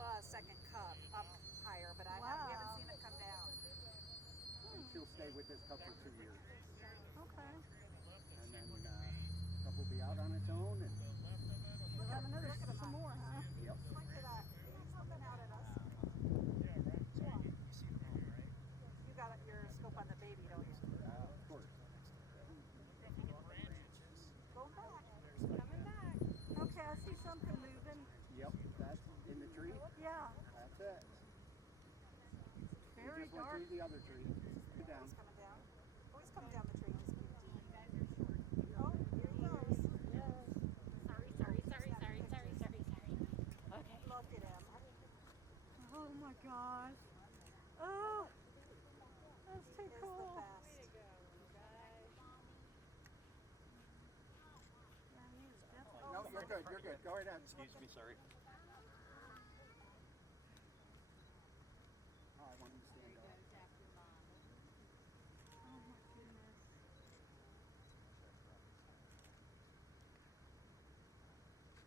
saw a second cub up higher, but we haven't seen it come down. And she'll stay with this cub for 2 years. Okay. And then the cub will be out on its own. And We'll have another some more, huh? yep. Look at that. He's looking out at us. You got your scope on the baby, don't you? Of course. Go back. Coming back. Okay, I see something moving. Yep, that's in the tree. Yeah. That's it. Very We just went dark. through the other tree. Go down. He's coming down. Oh, he's coming down the tree. He's cute. Oh, here he goes. Sorry. Okay. Look at him. Oh my gosh. Oh, that's too He's cool. the best. Yeah, he is definitely. No, you're good. You're good. Go right ahead. Excuse me, sorry.